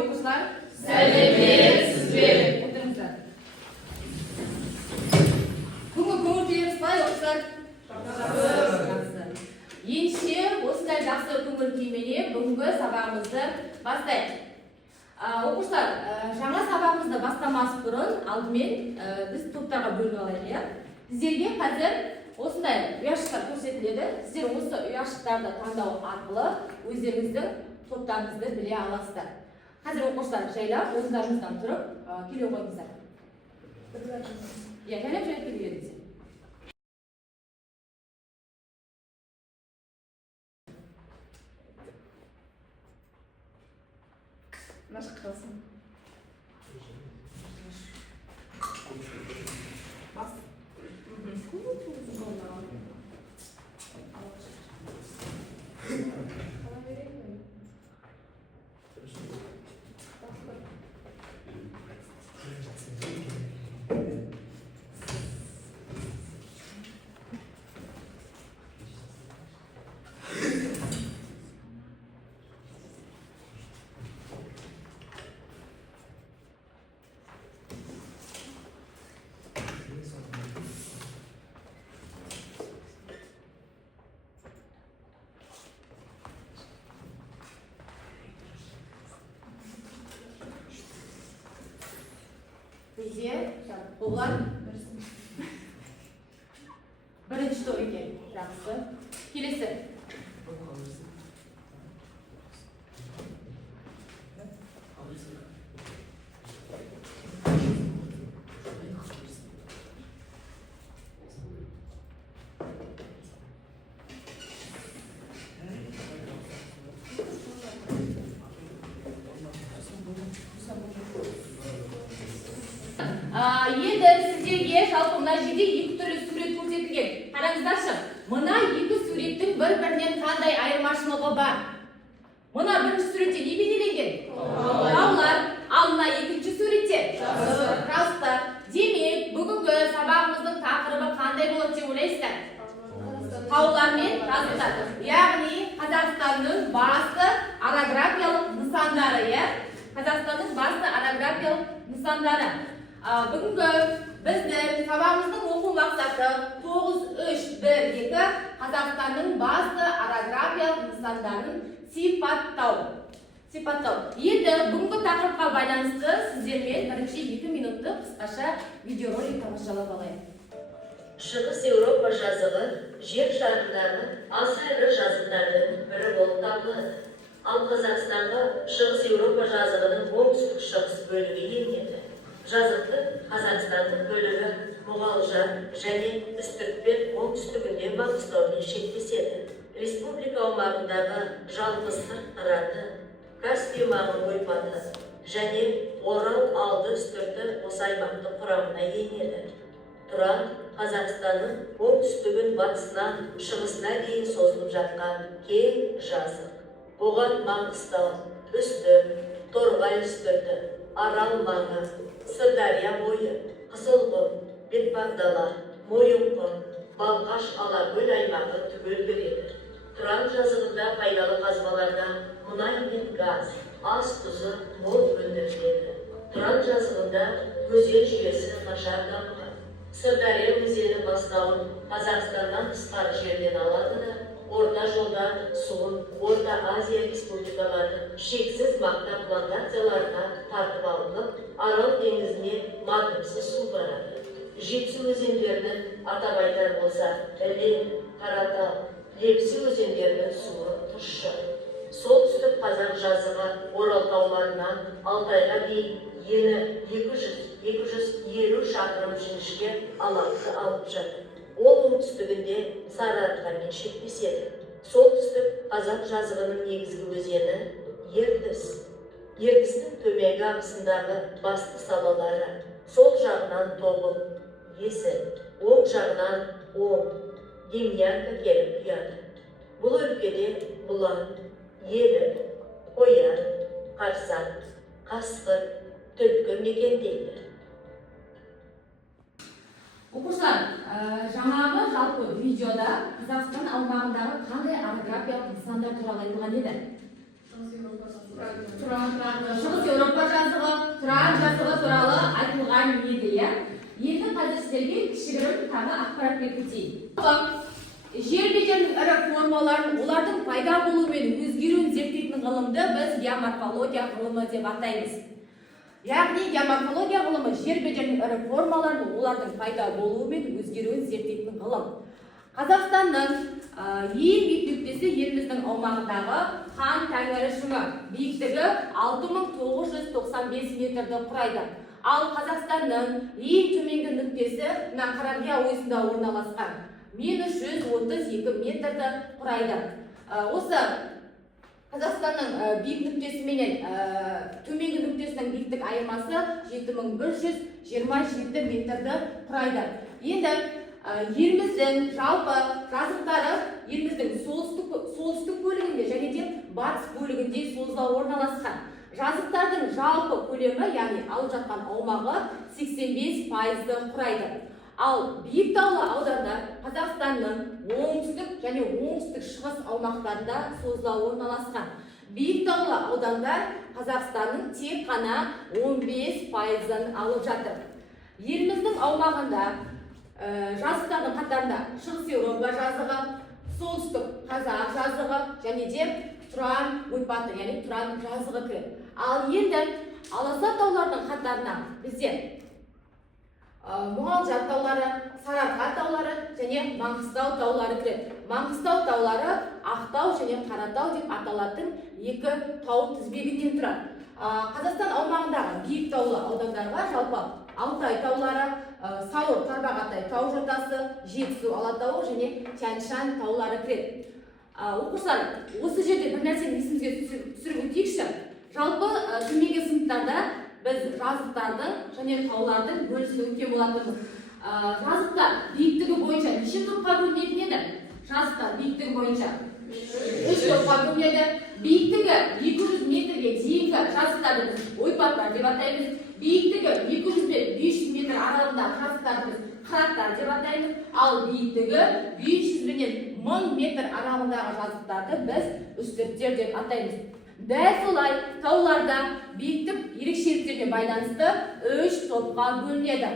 оқушылар. Сәлеметсіздер. Отырыңыздар. Көңіл күйіңіз қалай оқушылар? Жақсы. Ендеше осындай жақсы көңіл күйменен бүгінгі сабағымызды бастайық. Оқушылар, жаңа сабағымызды бастамас бұрын алдымен біз топтарға бөлініп алайық, иә? Сіздерге қазір осындай ұяшықтар көрсетіледі. Сіздер осы ұяшықтарды таңдау арқылы өздеріңіздің топтарыңызды біле аласыздар. Қазір оқушылар жайлап, орындарыңыздан тұрып, келе қойыңыздар. Иә, жайлап келе беріңіздер. Наша қалсын. Бізде олар бірінші топ екен. Жақсы. Келесі. Енді сіздерге жалпы мына жерде екі түрлі сурет көрсетілген. Қараңыздаршы, мына екі суреттің бір-бірінен қандай айырмашылығы бар? Мына бірінші суретте не бейнеленген? Таулар. Ал мына екінші суретте? Жазықтар. Демек, бүгінгі сабағымыздың тақырыбы қандай болады деп ойлайсыздар? Таулар мен жазықтар. Яғни Қазақстанның басты орографиялық нысандары, иә? Қазақстанның басты орографиялық нысандары. Бүгінгі біздің сабағымыздың оқу мақсаты 9312 Қазақстанның басты орографиялық нысандарын сипаттау. Енді бүгінгі тақырыпқа байланысты сіздермен бірінші 2 минутты қысқаша видеоролик тамашалап алайық. Шығыс Еуропа жазығы жер шарындағы аса ірі жазықтардың бірі болып табылады. Ал Қазақстанға Шығыс Еуропа жазығының оңтүстік-шығыс бөлігі енеді. Жазықты Қазақстанның бөлігі Мұғалжар және үстіртпен оңтүстігінде Маңғыстаумен шектеседі. Республика аумағындағы жалпы сыр қыраты, Каспий маңы ойпаты және Орал алды үстірті осы аймақтың құрамына енеді. Тұран Қазақстанның оңтүстігін батысынан шығысына дейін созылып жатқан кең жазық. Оған Маңғыстау, Үстірт, Торғай үстірті, Арал маңы, Сырдария бойы, Қызылқұм, Бетпақдала, Мойынқұм, Балқаш алакөл аймағы түгел кіреді. Тұран жазығында пайдалы қазбалардан мұнай мен газ, ас тұзы мол өндіріледі. Тұран жазығында өзен жүйесі нашар дамыған. Сырдария өзені бастауын Қазақстаннан тысқары жерден алады да, орта жолда суын Орта Азия республикаларының шексіз мақта плантацияларына тартып алынып, Арал теңізіне мардымсыз су барады. Жетісу өзендерінің атап айтар болса, Іле, Қаратал, Лепсі өзендерінің суы тұщы. Солтүстік Қазақ жазығы Орал тауларынан Алтайға дейін ені 200-250 шақырым жіңішке алаңды алып жатыр. Ол оңтүстігінде Сарыарқамен шектеседі. Солтүстік Қазақ жазығының негізгі өзені Ертіс. Ертістің төменгі ағысындағы басты салалары сол жағынан Тобыл, Есіл, оң жағынан Оң, Демьянка келіп құяды. Бұл өлкеде Бұлан, Елі, Қоян, Қарсақ, Қасқыр, Түлкі мекендейді. Оқушылар, жаңағы жалпы видеода Қазақстан аумағындағы қандай орографиялық нысандар туралы айтылған еді? Шығыс тұран жазығы туралы айтылған еді, иә. Енді қазір сіздерге кішігірім тағы ақпарат беріп өтейін. Жер бедерінің ірі формаларын, олардың пайда болуы мен өзгеруін зерттейтін ғылымды біз геоморфология ғылымы деп атаймыз. Яғни геоморфология ғылымы жер бедерінің ірі формаларын, олардың пайда болуы мен өзгеруін зерттейтін ғылым. Қазақстанның ең биік нүктесі еліміздің аумағындағы Хан Тәңірі шыңы, биіктігі 6995 метрді құрайды. Ал Қазақстанның ең төменгі нүктесі Қарабия ойысында орналасқан, минус 132 метрді құрайды. Осы Қазақстанның биік нүктесі менен төменгі нүктесінің биіктік айырмасы 7127 метрді құрайды. Енді еліміздің жалпы жазықтары еліміздің солтүстік бөлігінде және де батыс бөлігінде созыла орналасқан. Жазықтардың жалпы көлемі, яғни алып жатқан аумағы 85%-ды құрайды. Ал биік таулы аудандар Қазақстанның оңтүстік және оңтүстік шығыс аумақтарында созыла орналасқан. Биік таулы аудандар Қазақстанның тек қана 15%-ын алып жатыр. Еліміздің аумағында жазықтардың қатарында Шығыс Еуропа жазығы, солтүстік Қазақ жазығы және де Тұран ойпаты, яғни Тұран жазығы кіреді. Ал енді аласа таулардың қатарына бізде Мұғалжар таулары, Сарыарқа таулары және Маңғыстау таулары кіреді. Маңғыстау таулары Ақтау және Қаратау деп аталатын екі тау тізбегінен тұрады. Қазақстан аумағындағы биік таулы аудандарға жалпы Алтай таулары, Сауыр Тарбағатай тау жотасы, Жетісу Алатауы және Тянь-Шань таулары кіреді. Оқушылар, осы жерде бір нәрсені есімізге түсіріп өтейікші. Жалпы төменгі сыныптарда біз жазықтардың және таулардың бөлісін өткен болатынбыз. Жазықтар биіктігі бойынша неше топқа бөлінетін еді? Жазықтар биіктігі бойынша 3 топқа бөлінеді. Биіктігі 200 метрге дейінгі жазықтарды біз ойпаттар деп атаймыз. Биіктігі 200 пен 500 метр аралығындағы жазықтарды біз қыраттар деп атаймыз. Ал биіктігі 500 пенен 1000 метр аралығындағы жазықтарды біз үстірттер деп атаймыз. Дәл солай тауларда биіктік ерекшеліктеріне байланысты 3 топқа бөлінеді.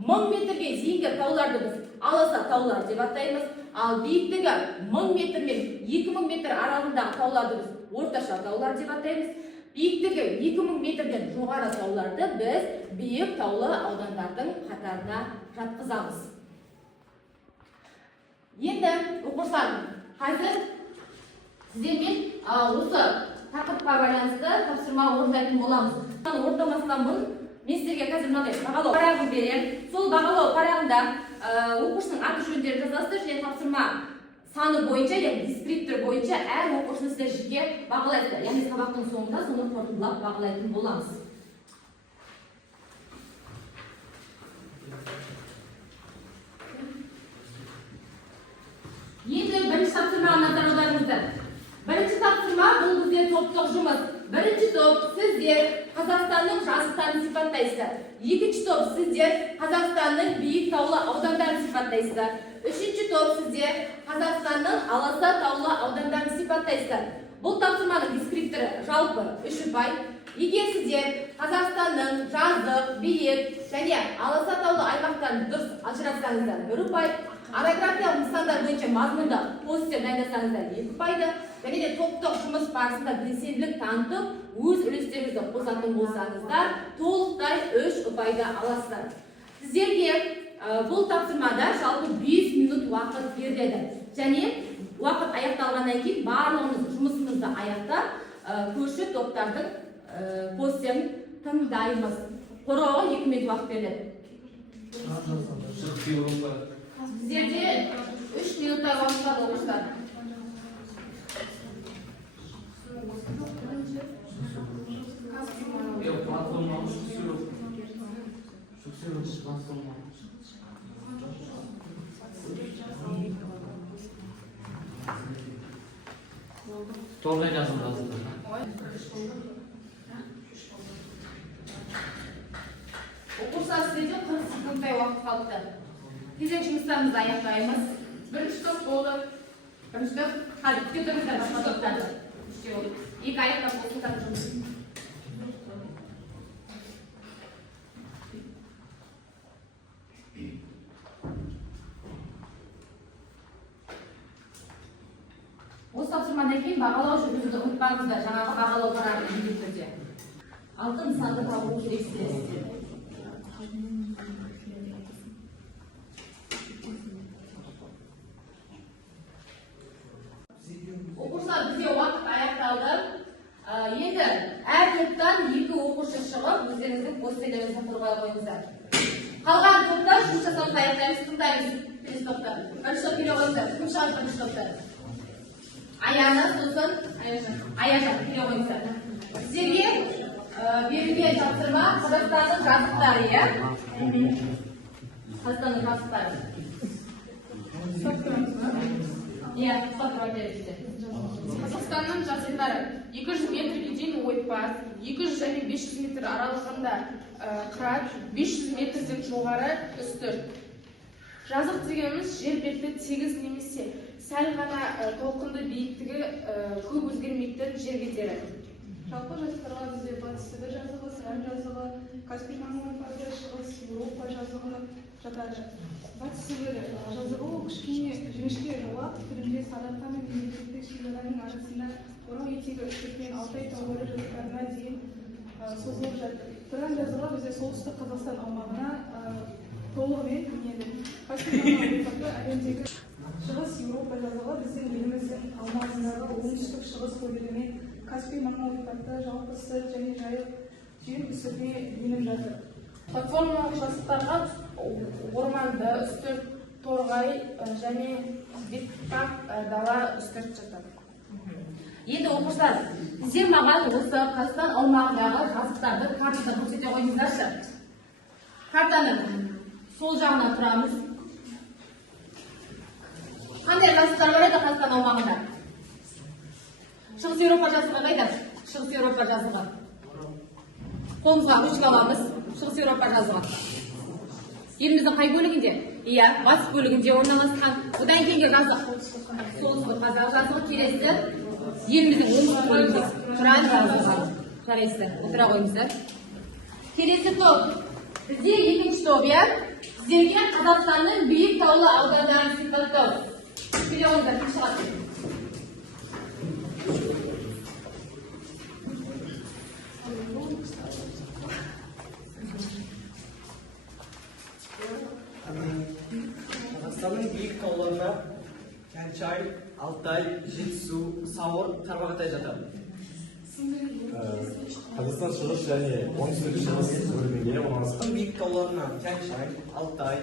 1000 метрге дейінгі тауларды біз аласа таулар деп атаймыз. Ал биіктігі 1000 метр мен 2000 метр аралығындағы тауларды біз орташа таулар деп атаймыз. Биіктігі 2000 метрден жоғары тауларды біз биік таулы аудандардың қатарына жатқызамыз. Енді оқушылар, қазір сіздермен осы тақырыпқа байланысты тапсырма орындайтын боламыз. Орындамастан бұрын мен сіздерге қазір мынандай бағалау парағын беремін. Сол бағалау парағында оқушының аты жөндерін жазасыздар және тапсырма саны бойынша, яғни дескриптор бойынша әр оқушыны сіздер жеке бағалайсыздар. Яғни сабақтың соңында соны қорытындылап бағалайтын боламыз. Енді бірінші тапсырмаға назар аударыңыздар. Бірінші тапсырма бұл бізде топтық жұмыс. Бірінші топ сіздер Қазақстанның жазықтарын сипаттайсыздар. Екінші топ сіздер Қазақстанның биік таулы аудандарын сипаттайсыздар. Үшінші топ сіздер Қазақстанның аласа таулы аудандарын сипаттайсыздар. Бұл тапсырманың дескрипторы жалпы 3 ұпай. Егер сіздер Қазақстанның жазық, биік және аласа таулы аймақтарын дұрыс ажыратсаңыздар 1 ұпай. Орографиялық нысандар бойынша мазмұнда постер дайындасаңыздар 2 ұпайды. Және де топтық жұмыс барысында белсенділік танытып, өз үлестеріңізді қосатын болсаңыздар, толықтай 3 ұпайды аласыздар. Сіздерге бұл тапсырмада жалпы 5 минут уақыт беріледі. Және уақыт аяқталғаннан кейін барлығымыз жұмысымызды аяқтап, көрші топтардың постерін тыңдаймыз. Қорғауға 2 минут уақыт беріледі. Сіздерде 3 минуттай уақыт қалды оқушылар. Torna жазылды. Оқушылар, сіздерде 40 секундтай уақыт қалды. Кезек жұмыстарымызды аяқтаймыз. Бірінші топ болды. Бірінші топ. Қазір күте тұрыңыздар басқа топтарды. Екі аяқтап оқушылар жұмыс. болғаннан кейін бағалау жүргізуді ұмытпаңыздар, жаңағы бағалау парағын міндетті түрде. Алтын нысанды табу керексіздер. Оқушылар, бізде уақыт аяқталды. Енді әр топтан 2 оқушы шығып, өздеріңіздің постелеріңізді қорғай қойыңыздар. Қалған топтар жұмыс жасауды аяқтаймыз, тыңдаймыз. Бірінші топтар. Бірінші топ келе қойыңыздар. Кім шығады бірінші топтар? Аяна, сосын Аяжан келе қойыңыздар. Сіздерге берілген тапсырма Қазақстанның жазықтары, иә? Қазақстанның жазықтары. Иә, сұрап беріңіздер. Қазақстанның жазықтары 200 метрге дейін ойпат, 200 және 500 метр аралығында қырат, 500 метрден жоғары үстірт. Жазық дегеніміз жер беті тегіс немесе сәл ғана толқынды биіктігі көп өзгермейтін жер беттері. Жалпы жазықтарға бізде батыс сібір жазығы, Сыран жазығы, Каспий маңы ойпаты, шығыс Еуропа жазығы жатады. Батыс сібір жазығы ол кішкене жіңішке жолақ, түрінде Сарыарқа мен мемлекеттік шекараның арасында Орал етегі үстіртпен Алтай таулары жазықтарына дейін созылып жатыр. Сыран жазығы бізде солтүстік Қазақстан аумағына толығымен енеді. Каспий маңы ойпаты әлемдегі шығыс Еуропа жазығы біздің еліміздің аумағындағы оңтүстік шығыс бөлігімен Каспий маңы ойпаты жалпы сыр және жайық жер үстіртіне еніп жатыр. Платформалық жазықтарға орманды үстірт, торғай және бетпақ дала үстірт жатады. Енді оқушылар, сіздер маған осы Қазақстан аумағындағы жазықтарды картада көрсете қойыңыздаршы. Картаның сол жағына тұрамыз. Қандай жазықтар бар еді Қазақстан аумағында? Шығыс Еуропа жазығы қайда? Шығыс Еуропа жазығы. Қолымызға көшіп аламыз. Шығыс Еуропа жазығы. Еліміздің қай бөлігінде? Иә, батыс бөлігінде орналасқан. Одан кейінгі жазық. Солтүстік қазақ жазығы. Келесі еліміздің оңтүстік бөлігінде Тұран жазығы. Жарайсыздар, отыра қойыңыздар. Келесі топ. Бізде екінші топ, иә? Сіздерге Қазақстанның биік таулы аудандарын сипаттау. Келе қойыңыздар, кім шығады? Қазақстанның биік тауларына Тянь-Шань, Алтай, Жетісу, Сауыр, Тарбағатай жатады. Қазақстан шығыс және оңтүстік шығыс бөлігінде орналасқан. Биік тауларына Тянь-Шань, Алтай,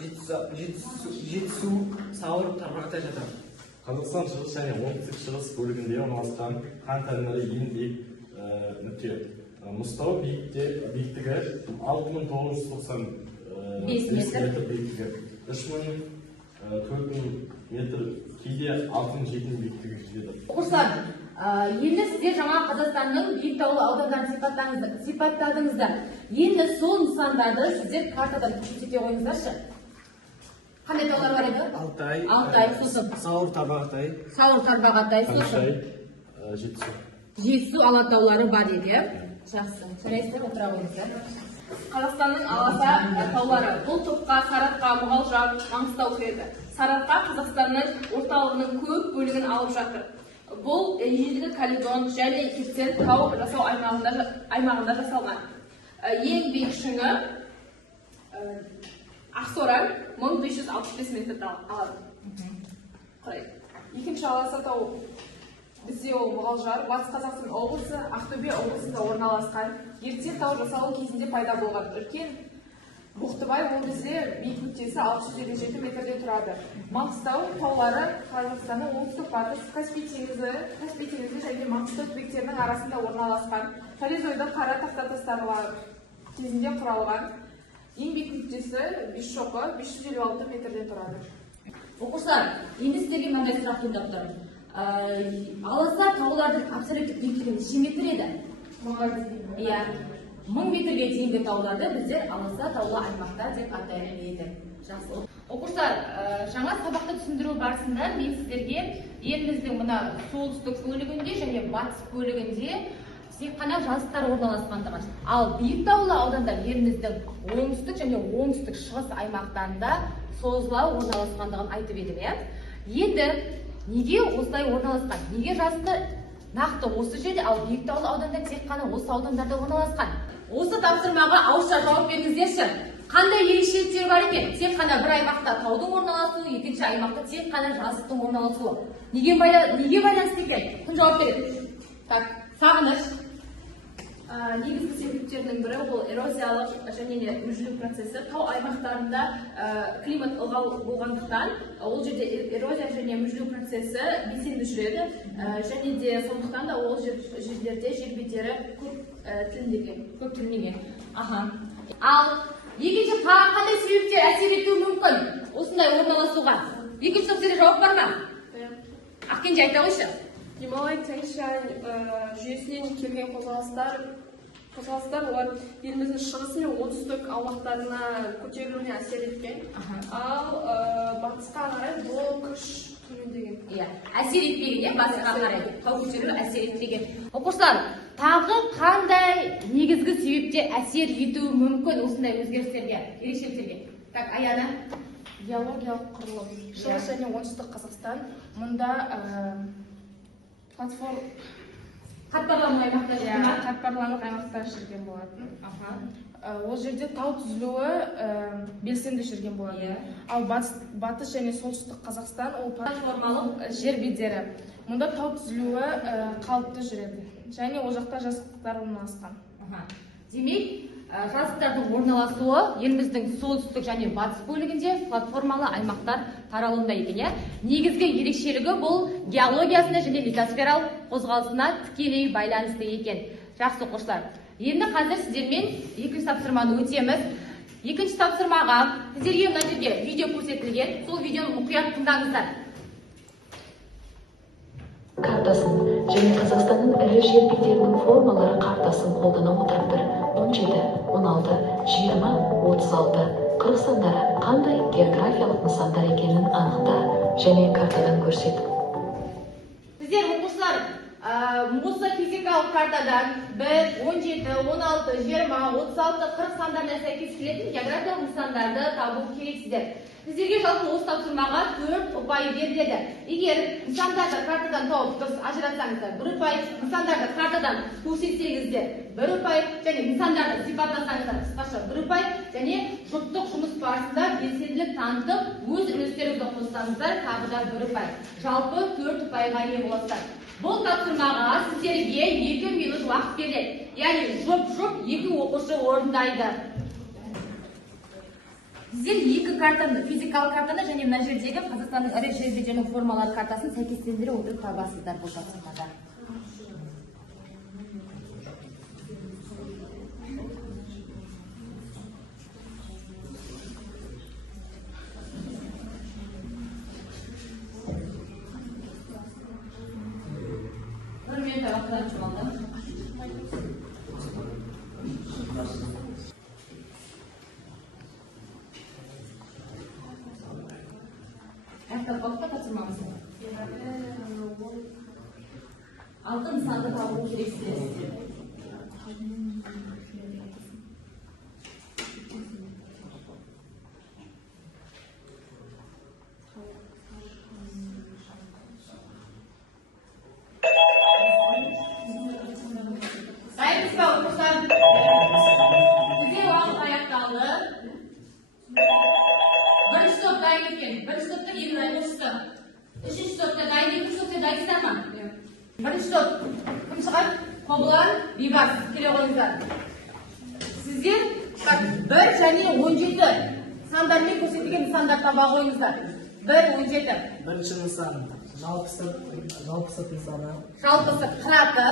Жетісу, Сауыр, Тарбағатай жатады. Қазақстан шығыс және оңтүстік шығыс бөлігінде орналасқан хан тәрізді ең биік нүкте. Мұзтау биіктігі 6995 метр биіктігі. 3000-4000 метр, кейде 6000-7000 биіктігі жетеді. Оқушылар, енді сіздер жаңа Қазақстанның биік таулы аудандарын сипаттадыңыздар. Енді сол нысандарды сіздер картадан көрсете қойыңыздаршы. Қандай таулар бар еді? Алтай, сосын Сауыр, Тарбағатай. Сауыр, Тарбағатай, сосын Жетісу. Жетісу алатаулары бар еді. Жақсы. Жарайсыздар, отыра қойыңыздар. Қазақстанның аласа таулары. Бұл топқа Сарыарқа, Мұғалжар, Маңғыстау кіреді. Сарыарқа Қазақстанның орталығының көп бөлігін алып жатыр. Бұл ежелгі Каледон және Кептер тау жасау аймағында жасалған. Ең биік шыңы Ақсоран 1565 метрді алады. Екінші аласа тау бізде ол Мұғалжар, Батыс Қазақстан облысы, Ақтөбе облысында орналасқан. Ерте тау жасалу кезінде пайда болған үлкен Бұқтыбай, ол бізде биік нүктесі 657 метрден тұрады. Маңғыстау таулары Қазақстанның оңтүстік батыс Каспий теңізі және Маңғыстау түбектерінің арасында орналасқан. Палеозойдық қара тақтатастар кезінде құралған. Ең биік нүктесі Бесшоқы 556 метрден тұрады. Оқушылар, енді сіздерге мынандай сұрақ туындап тұр. Аласа таулардың абсолюттік биіктігі неше метр еді? 1000 метрге дейінгі тауларды біздер аласа таулы аймақта деп атайтын еді. Жақсы. Оқушылар, жаңа сабақты түсіндіру барысында мен сіздерге еліміздің мына солтүстік бөлігінде және батыс бөлігінде тек қана жазықтар орналасқандығын, ал биік таулы аудандар еліміздің оңтүстік және оңтүстік шығыс аймақтарында созыла орналасқандығын айтып едім, иә? Енді неге осылай орналасқан? Неге жазды нақты осы жерде, ал Биіктаулы ауданда тек қана осы аудандарда орналасқан? Осы тапсырмаға ауызша жауап беріңіздерші. Қандай ерекшеліктер бар екен? Тек қана бір аймақта таудың орналасуы, екінші аймақта тек қана жазықтың орналасуы. Неге байланысты екен? Кім жауап береді? Так, Сағыныш. Негізгі себептердің бірі ол эрозиялық және мүжілу процесі. Тау аймақтарында климат ылғал болғандықтан ол жерде эрозия және мүжілу процесі белсенді жүреді, және де сондықтан да ол жерлерде жер бедері көп тілінген. Ал екінші тағы қандай себептер әсер етуі мүмкін осындай орналасуға? Екінші сұраққа жауап бар ма? Ақкенже айта қойшы. Гималай тянь-шань жүйесінен келген қозғалыстар олар еліміздің шығысы мен оңтүстік аумақтарына көтерілуіне әсер еткен. Ал батысқа қарай бұл күш төмендеген. Әсер етпеген, батысқа қарай тау көтерілу әсер етпеген. Оқушылар, тағы қандай негізгі себепте әсер етуі мүмкін осындай өзгерістерге, ерекшеліктерге? Так, Аяна. Геологиялық құрылым. Шығыс және оңтүстік Қазақстан мұнда қатпарланған аймақтар жүрген болатын. Ол жерде тау түзілуі белсенді жүрген болатын. Ал батыс және солтүстік Қазақстан ол платформалық жер бедері. Мұнда тау түзілуі қалыпты жүреді. Және ол жақта жазықтықтар орналасқан. Демек, жазықтардың орналасуы еліміздің солтүстік және батыс бөлігінде платформалы аймақтар таралуында екен. Негізгі ерекшелігі бұл геологиясына және литосфералық қозғалысына тікелей байланысты екен. Жақсы оқушылар. Енді қазір сіздермен екінші тапсырманы өтеміз. Екінші тапсырмаға сіздерге мына жерге видео көрсетілген. Сол видеоны мұқият тыңдаңыздар. Картасын және Қазақстанның ірі жер бедерінің формалары картасын қолдана отырып 17, 16, 20, 36, 40 сандары қандай географиялық нысандар екенін анықта және картадан көрсет. Сіздер оқушылар, осы физикалық картадан 1, 17, 16, 20, 36, 40 сандарына сәйкес келетін географиялық нысандарды табу керексіздер. Сіздерге жалпы осы тапсырмаға 4 ұпай беріледі. Егер нысандарды картадан тауып дұрыс ажыратсаңыздар 1 ұпай, нысандарды картадан көрсетсеңіздер 1 ұпай, және нысандарды сипаттасаңыздар қысқаша 1 ұпай, және жұптық жұмыс барысында белсенділік танытып өз үлестеріңізді қоссаңыздар тағы да 1 ұпай. Жалпы 4 ұпайға ие боласыздар. Бұл тапсырмаға сіздерге 2 минут уақыт беріледі. Яғни жұп-жұп 2 оқушы орындайды. Сіздер 2 картаны, физикалық картаны және мына жердегі Қазақстанның ірі жер бедерінің формалары картасын сәйкестендіре отырып табасыздар бұл тапсырмада. Алтын нысанды табу керексіздер. Дайынсыз ба оқушылар? Бізде уақыт аяқталды. Бірінші топ дайын екен. Бірінші топтың ең оқушысы. Үшінші топта дайын, екінші топта дайынсыздар ма? Бірінші топ кім шығады? Қобылан, Бейбас, келе қойыңыздар. Сіздер 1 және 17 сандармен көрсетілген нысандар таба қойыңыздар. 1, 17. Бірінші нысан жалпысып нысаны. Жалпысып қыраты.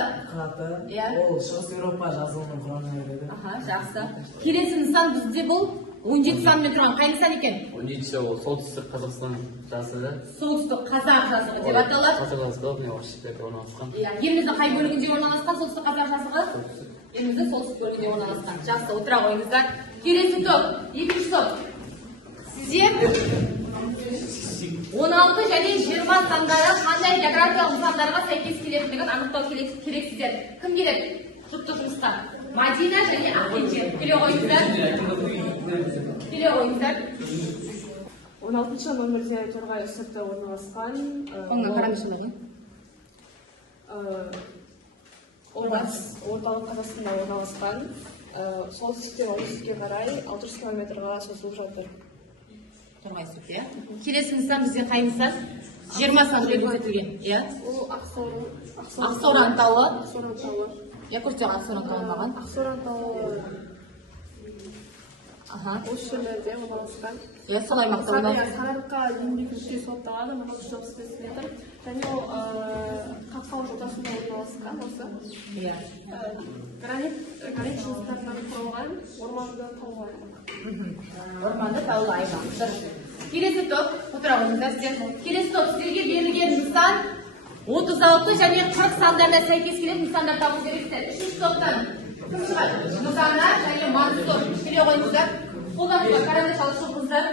Ол Шығыс Еуропа жазылымының құрамына кіреді. Жақсы. Келесі нысан бізде бұл 17 санмен тұрған қай нысан екен? 17 ол солтүстік Қазақстан жазығы. Солтүстік Қазақ жазығы деп аталады. Қазақ жазығы Оршықта орналасқан. Еліміздің қай бөлігінде орналасқан солтүстік Қазақ жазығы? Еліміздің солтүстік бөлігінде орналасқан. Жақсы, отыра қойыңыздар. Келесі топ, екінші топ. Сіздер 16 және 20 сандары қандай географиялық нысандарға сәйкес келетіндігін анықтау керексіздер. Кім келеді? Жұптық жұмысқа. Мадина және Ақкенже. Келе қойыңыздар. 16 нөмірде торғай үстірті орналасқан. Оның қарамышылығы. Орталық Қазақстанда орналасқан. Солтүстіктен оңтүстікке қарай 600 километрға созылып жатыр. Торғай үстірті, иә. Келесі нысан бізде қай нысан? 20 сандық көрсетілген, иә. Ол Ақсоран тауы. Ақсоран тауы. Я көрсеткен Ақсоран тауы маған. Ақсоран тауы осы жерлерде орналасқан. Иә, сол аймақта орналасқан. Сарыарқа еңбек нүктесі сотталады 135 метр. Және ол Қатқал жотасында орналасқан осы. Иә. Гранит жыныстарынан құралған орманды таулы аймақ. Орманды таулы аймақ. Келесі топ, отырағыңыздар сіздер. Келесі топ сіздерге берілген нысан 36 және 40 сандарына сәйкес келетін нысандар табу керексіздер. Үшінші топтан кім шығады? Нысана және маңызды топ. Келе қойыңыздар. Қолдарыңызға қараңыздар, шалып шығыңыздар.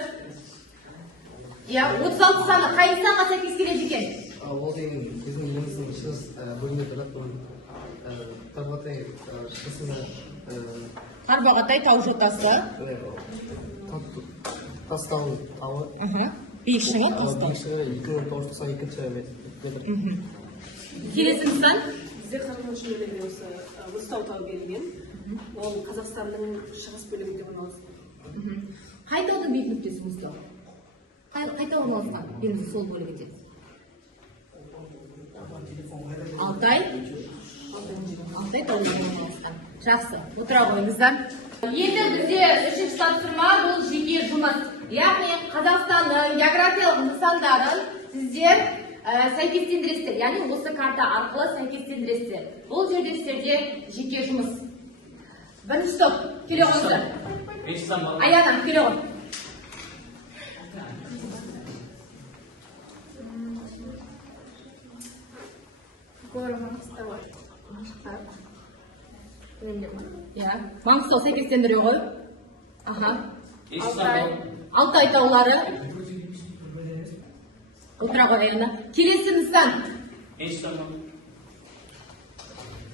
Иә, 36 саны қай нысанға сәйкес келеді екен? Ол деген біздің еліміздің шығыс бөлігінде тұрады. Тарбағатай шығысында Тарбағатай тау жотасы. Тастау тауы. Биік шыңы тастау. Биік шыңы 2992 метр. Келесі нысан? Бізде Қарағанды жүйелерінде осы Мұзтау тауы берілген. Ол Қазақстанның шығыс бөлігінде орналасқан. Қай таудың биік нүктесі Мұзтау? Қайда орналасқан? Еліміздің сол бөлігінде. Алтай таудың орналасқан. Жақсы, отыра қойыңыздар. Енді бізде үшінші тапсырма бұл жеке жұмыс. Яғни Қазақстанның географиялық нысандарын сіздер сәйкестендіресіздер. Яғни осы карта арқылы сәйкестендіресіздер. Бұл жерде сіздерде жеке жұмыс. Бірінші топ, келе қойыңыздар. Аяна, келе қой. Маңғыстау сәйкестендіре ғой. Алтай таулары. Отыра ғой Аяна. Келесі нысан.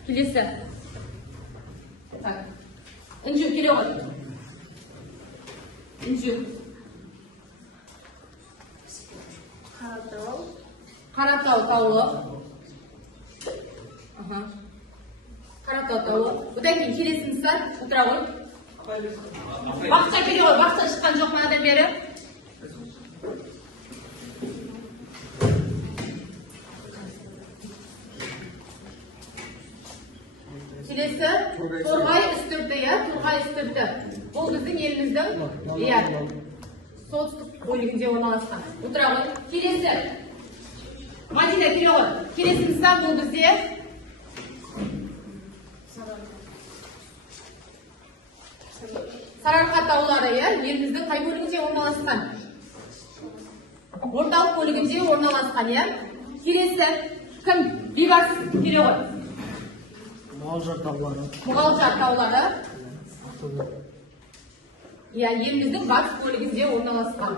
Келесі. Інжу, келе ғой. Інжу. Қаратау тауы. Қаратау тауы. Бұдан кейін келесі нысан. Отыра ғой. Бақша келе ғой. Бақша шыққан жоқ манадан бері. Келесі Торғай үстірті, иә, Торғай үстірті. Бұл біздің еліміздің, иә, солтүстік бөлігінде орналасқан. Отыра ғой. Келесі Мадина, келе ғой. Келесі нысан бұл бізде Сарыарқа таулары, иә, еліміздің қай бөлігінде орналасқан? Орталық бөлігінде орналасқан, иә. Келесі кім? Бейбас, келе ғой. Мұғалжар таулары. Мұғалжар таулары. Иә, еліміздің батыс бөлігінде орналасқан.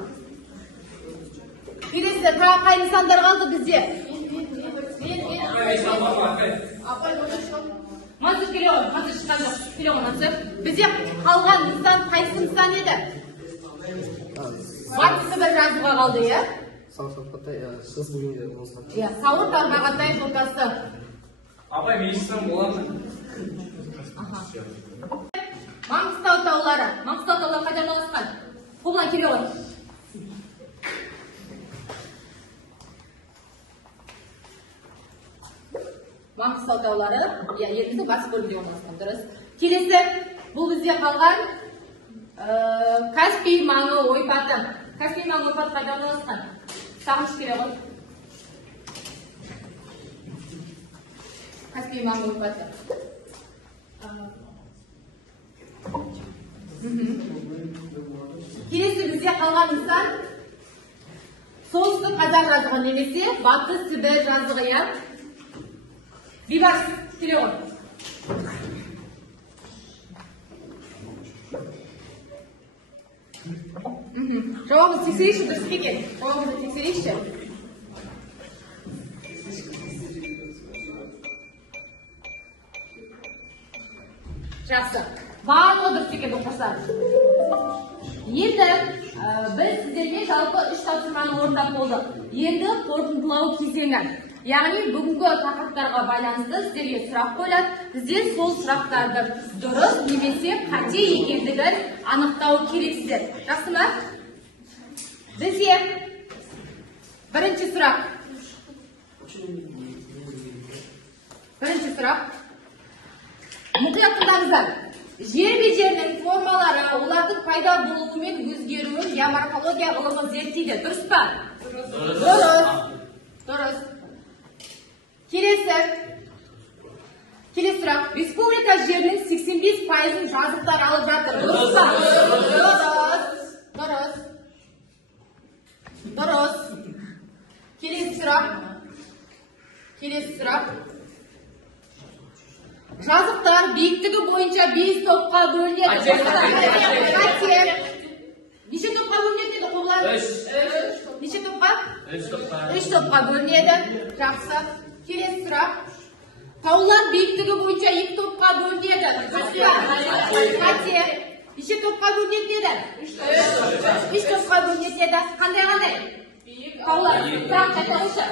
Келесі тағы қай нысандар қалды бізде? Мансұр келе ғой, Мансұр шыққан жоқ. Келе ғой, Мансұр. Бізде қалған нысан қайсы нысан еді? Батыс Сібір жазуға қалды, иә? Тарбағатай шығыс бөлігінде орналасқан. Иә, Сауыр Тарбағатай жотасы. Апай, мешіттен болады. Маңғыстау таулары. Маңғыстау таулары қайда орналасқан? Қолдан келе ғой. Маңғыстау таулары, иә, еліміздің батыс бөлігінде орналасқан, дұрыс. Келесі, бұл бізде қалған Каспий маңы ойпаты. Каспий маңы ойпаты қайда орналасқан? Сағыныш келе ғой. Каспий маңы ойпаты. Келесі бізде қалған нысан солтүстік қазақ жазығы немесе батыс Сібір жазығы, иә. Бейбарс, келе ғой. Жауабыңызды тексерейікші, дұрыс па екен? Жауабыңызды тексерейікші. Жақсы. Барлығы дұрыс екен, достар. Енді біз сіздерге жалпы 3 тапсырманы орындап болдық. Енді қорытындылау кезеңі. Яғни бүгінгі тақырыптарға байланысты сіздерге сұрақ қойылады. Сіздер сол сұрақтарды дұрыс немесе қате екендігін анықтау керексіздер. Жақсы ма? Бізде бірінші сұрақ. Мұқият тыңдаңыздар. Жер бедерінің формалары олардың пайда болуы мен өзгеруін геоморфология ғылымы зерттейді. Дұрыс па? Дұрыс. Келесі сұрақ. Республика жерінің 85%-ын жазықтар алып жатыр. Дұрыс па? Дұрыс. Келесі сұрақ. Жазықтар биіктігі бойынша 5 топқа бөлінеді. Қате. Неше топқа бөлінеді деді қоғлан? 3. Неше топқа? 3 топқа бөлінеді. Жақсы. Келесі сұрақ. Таулар биіктігі бойынша 2 топқа бөлінеді. Қате. Неше топқа бөлінеді деді? 3 топқа бөлінеді деді. Қандай? Таулар. Сұрақ қайталаушы.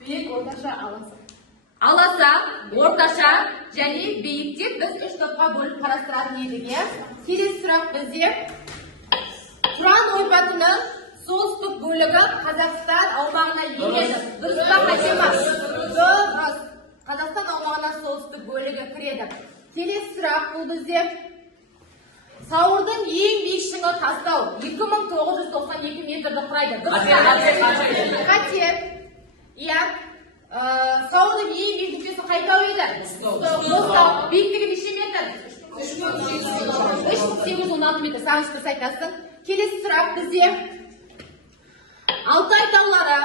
Биік, орташа, аласа, орташа және биік деп біз 3 топқа бөліп қарастыратын едік. Келесі сұрақ бізде Тұран ойпатының солтүстік бөлігі Қазақстан аумағына енеді. Дұрыс па, қате ма? Дұрыс. Қазақстан аумағына солтүстік бөлігі кіреді. Келесі сұрақ бұл бізде Сауырдың ең биік шыңы Тастау 2992 метрді құрайды. Дұрыс па? Қате. Иә. Сауырдың ең биік нүктесі қай тау еді? Мұзтау. Биіктігі неше метр? 3816 метр. Сағыныш дұрыс айтасың. Келесі сұрақ бізде Алтай таулары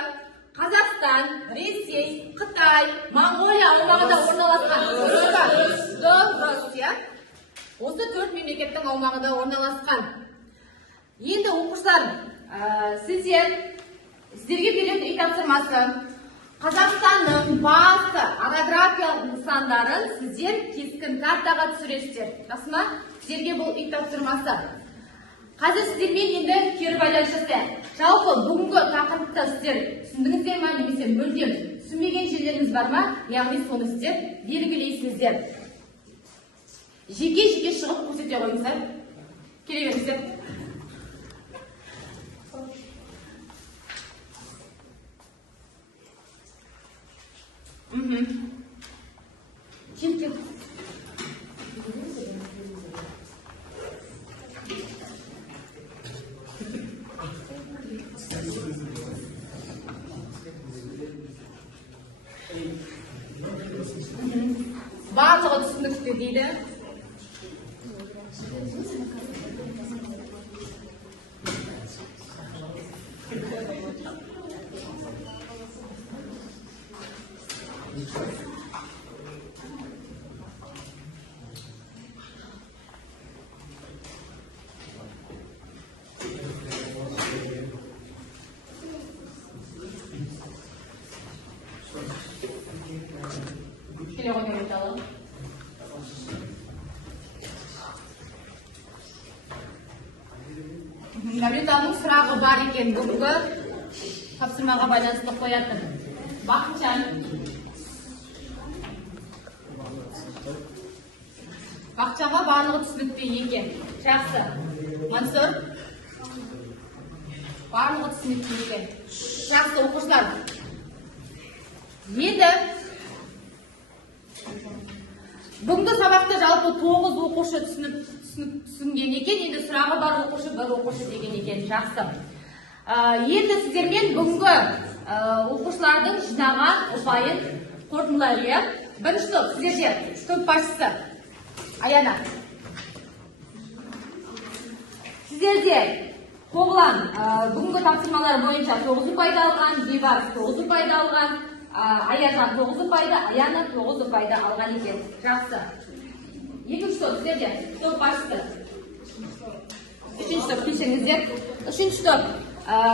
Қазақстан, Ресей, Қытай, Моңғолия аумағында орналасқан. Дұрыс. Осы 4 мемлекеттің аумағында орналасқан. Енді оқушылар, сіздерге беретін үй тапсырмасы Қазақстанның басты орографиялық нысандарын сіздер кескін картаға түсіресіздер. Жақсы ма? Сіздерге бұл үй тапсырмасы. Қазір сіздермен енді кері байланыс жасайық. Жалпы бүгінгі тақырыпты сіздер түсіндіңіздер ме, немесе мүлдем түсінбеген жерлеріңіз бар ма? Яғни соны сіздер белгілейсіздер. Жеке шығып көрсете қойыңыздар. Келе беріңіздер. Кел. Барлығы түсіндікті дейді. Габританың сұрағы бар екен бүгінгі тапсырмаға байланысты қоятын. Бақытжан. Бақытжанға барлығы түсінікті екен. Жақсы. Мансұр. Барлығы түсінікті екен. Жақсы оқушылар. Енді бүгінгі сабақты жалпы 9 оқушы түсінген екен, енді сұрағы бар оқушы, бір оқушы деген екен. Жақсы. Енді сіздермен бүгінгі оқушылардың жинаған ұпайын қорытындылайық. Бірінші топ, сіздерде топ басшысы Аяна. Сіздерде Қоғлан бүгінгі тапсырмалар бойынша 9 ұпайды алған, Бейбар 9 ұпайды алған, Аязан 9 ұпайды, Аяна 9 ұпайды алған екен. Жақсы. Екінші топ, сіздерде топ басшысы. Үшінші топ, келшіңіздер. Үшінші топ,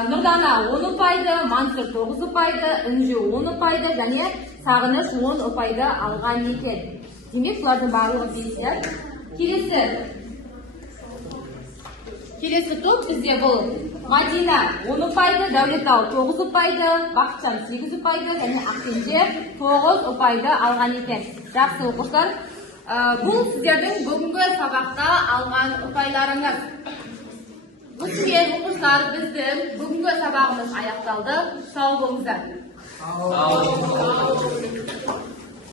Нұрдана 10 ұпайды, Мансұр 9 ұпайды, Үнжу 10 ұпайды, және Сағыныш 10 ұпайды алған екен. Демек, бұлардың барлығы бейсіздер. Келесі Келесі топ бізде бұл Мадина 10 ұпайды, Дәулетау 9 ұпайды, Бақытжан 8 ұпайды және Ақкенже 9 ұпайды алған екен. Жақсы оқушылар, бұл сіздердің бүгінгі сабақта алған ұпайларыңыз. Өткен оқушылар, біздің бүгінгі сабағымыз аяқталды. Сау болыңыздар.